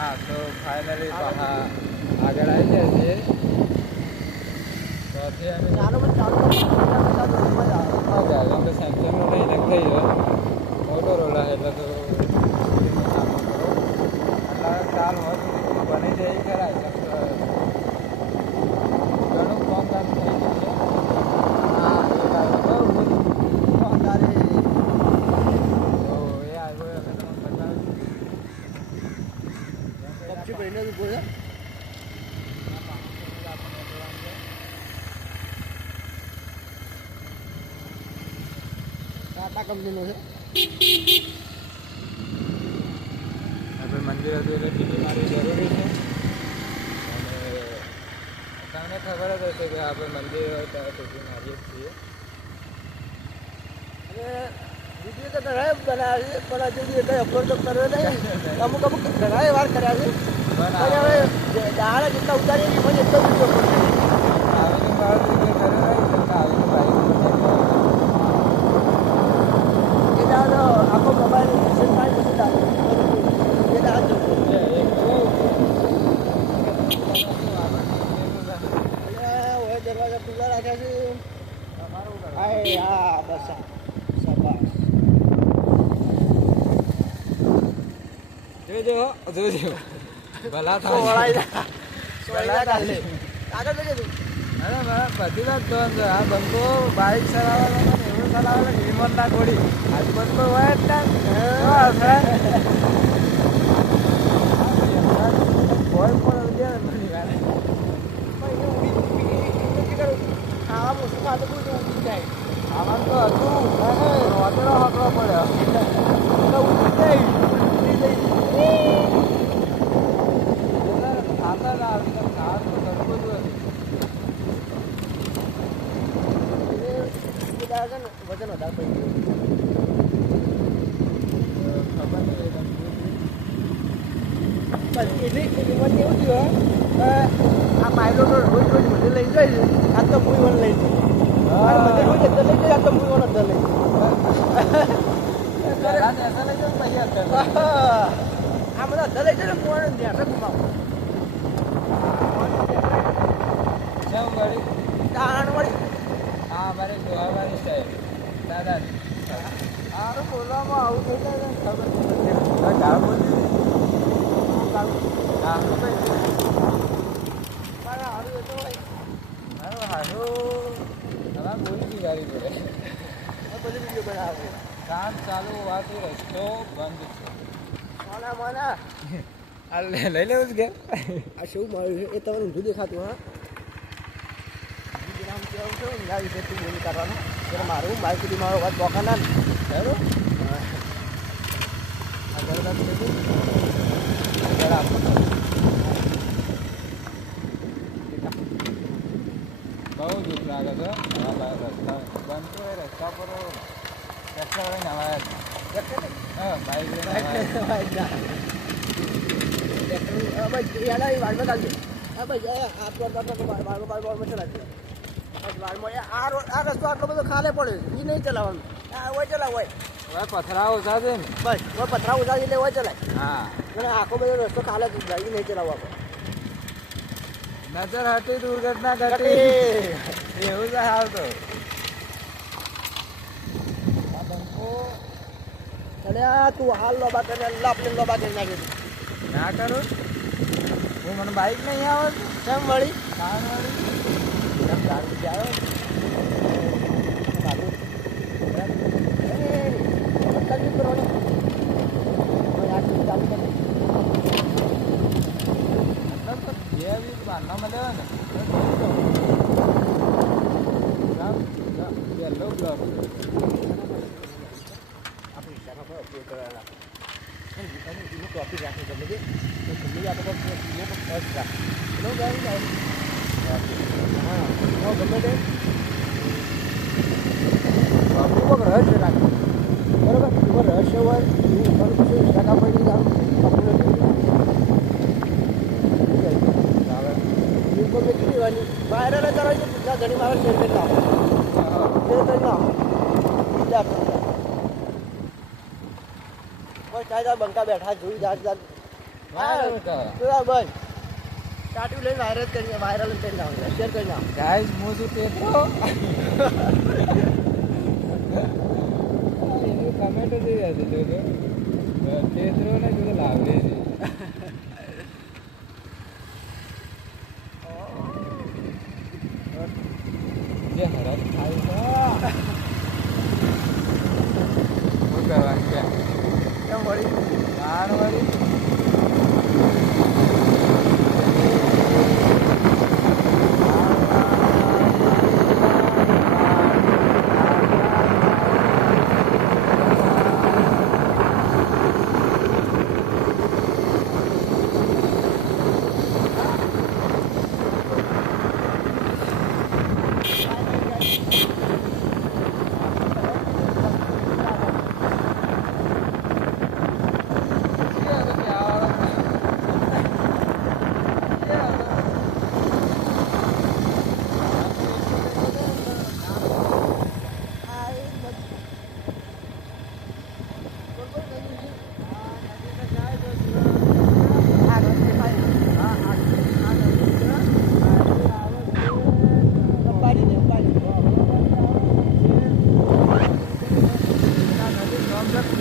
હા તો ફાઇનલી આગળ આવી જાય છે તો અમે ચાલો પણ ચાલો આમ તો સેમસંગનો નહીં થઈ ગયો મોટોરોલા એટલે તો ચાલ હોય બની જાય ખરા ઘણું કામ થઈ ગયું છે હા એ બહુ વધારે તો એ આવ્યો અમે તમને બતાવ્યું ભાઈને જ બોલે ટાટા કંપનીનો છે આપણે મંદિર હતું એટલે ટીવી મારી જરૂરી છે અને તમને ખબર જ હશે કે આપણે મંદિર હોય ત્યારે ટીવી મારીએ જ છીએ અને વિડીયો તો ઘણા બનાવે છે પણ હજુ બી એટલે અપલોડ તો કર્યો નહીં અમુક ઘણા વાર કર્યા છે પણ હવે દાડા જેટલા ઉતારીએ મને એટલો વિડીયો આવીને બહાર વિડીયો કર્યો નહીં આવીને બાઈક એ દાદા આખો મોબાઈલ મિશન પાણી પછી દાદા એ દાદા દરવાજા ખુલ્લા રાખ્યા છે હા બસ જોજો ભલા આગળ જજે તું અરે મારા બધી વાત બંધ છે આ બંકો બાઇક ચલાવવાનો એવું ચલાવે વિમન ના ગોળી આજ બંકો હોય જ ના કોઈ પણ આવા મોસમ ખાતો કોઈ તો ઉઠી જાય આમાં તો હતું રોતેલો હકડો પડ્યો ઉઠી જાય ખાતા ના આવતી ખાસ તો સરખું જ હતું વજન વધારે પડી ખબર નહીં એટલે એવું થયું આ પાયલોટો રોજ મને લઈ જાય આ તો હું મને લઈ જાય મને રોજ અંદર લઈ જાય આ તો હું અંદર લઈ આ બધા અંદર લઈ જાય ને હું ધ્યાન ઘુમાવું તાણ વળી હા અમારે જોવાની સ્ટાઈલ દાદા આનું બોલવામાં આવું થઈ જાય ને ખબર ગાળ બોલી હા સારું એ તો હારું હારું હવે બોલી ગઈ ગાડી જોડે બધી વિડીયો બનાવે કામ ચાલુ હોવાથી રસ્તો બંધ છે મોના આ લઈ લેવું જ કે આ શું મળ્યું છે એ તમને ઊંધું દેખાતું હા નામ કેવું છે ઊંધા વિશે તું બોલી કાઢવાનું એટલે મારું મારી સુધી મારો વાત બોકાના ને બરાબર આગળ બહુ દુઃખ લાગે છે રસ્તા બંધ તો રસ્તા પર ટ્રેક્ટર લઈને હા બાઈક લઈને આ રસ્તો આટલો બધો ખાલે પડે એ નહીં ચલાવવાનું હોય ચલાવ હોય હવે પથરા ઓછા છે ને બસ હોય પથરા ઉતારી એટલે હોય ચલાય હા અને આખો બધો રસ્તો ખાલે જ જાય નહીં ચલાવવા નજર હટી દુર્ઘટના ઘટી એવું જ આવતો ચડ્યા તું હાલ લોબા કરીને આપણે લોબા કરી નાખે ના કરું હું મને બાઈક નહીં આવે કેમ વળી કામ વાળી કેમ ગાડી જાય બાંધવા મળે ને યલો બ્લોક આપણે હિસાબમાં ઉપયોગ કરેલા એનું ટોપિક રાખી ગમે તે તો ગમે આપણે ફર્સ્ટ રાખ એનો ગાડી જાય હા ગમે તે ટોપિક રહસ્ય રાખે બરાબર એમાં રહસ્ય હોય એવું ઉપર પછી ઇન્સ્ટાગ્રામ પર વાયરલ કરાવી તો ઘણી મારો શેર કરી નાખો શેર કરી નાખો બસ ચાય બંકા બેઠા જોઈ જાત વાયરલ કરો બરાબર ટાટુ લઈને વાયરલ કરી નાખો શેર કરી નાખો ગાઈસ હું શું તેતરો એની કમેન્ટ જોઈ હશે જોજો તેતરો ને જોજો લાવડે છે જે હરત થાય છે શું કરવાનું છે કેમ વળી કાર વાળી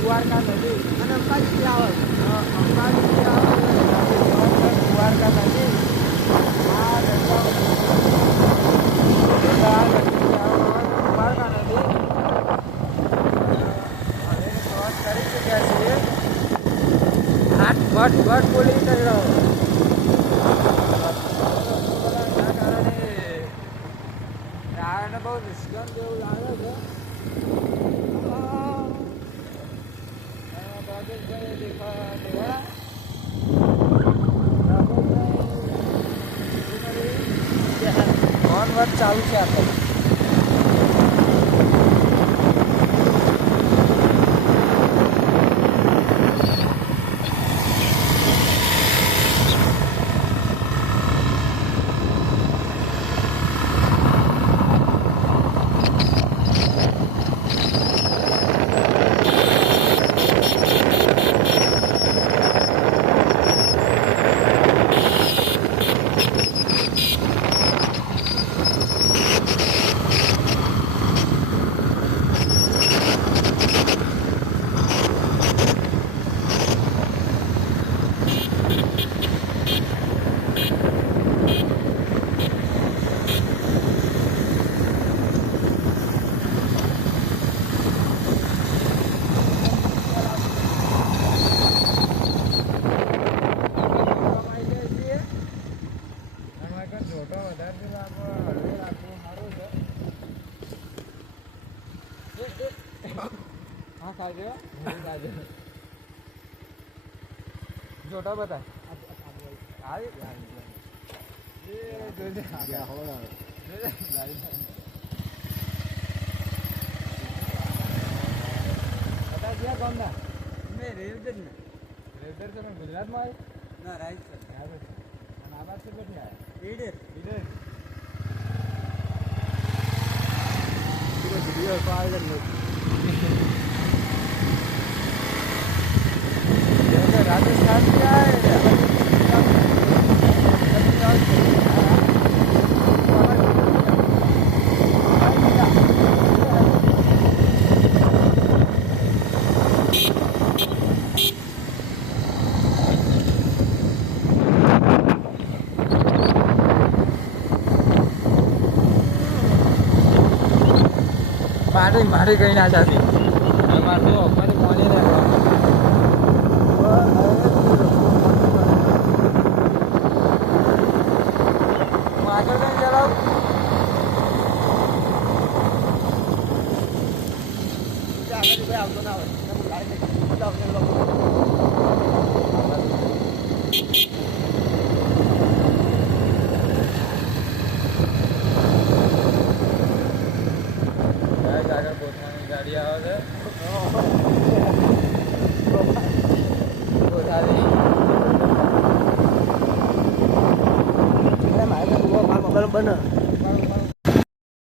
દ્વારકા નદી અને અંબાજી ફ્લાવર અંબાજી દ્વારકા નદી આ દ્વારકા નદી હવે ક્રોસ કરી ચૂક્યા છીએ ભટ બોલી રહ્યો કારણે બહુ નિષ્ગંધ જેવું લાગે છે વર્ક ચાલુ છે આપણે हाँ खाजो छोटा बता बता दिया कौन था मैं रेवदर में गुजरात में आए ना राजस्थान अनाबाद से बैठे आए ईडर वीडियो कॉल कर लो राजस्थान क्या है मारे कहीं ना जाती हमारे तो अपने पानी चलाओ આવતો ના હોય गाड़ी આવે છે મારે મોબાઈલ બને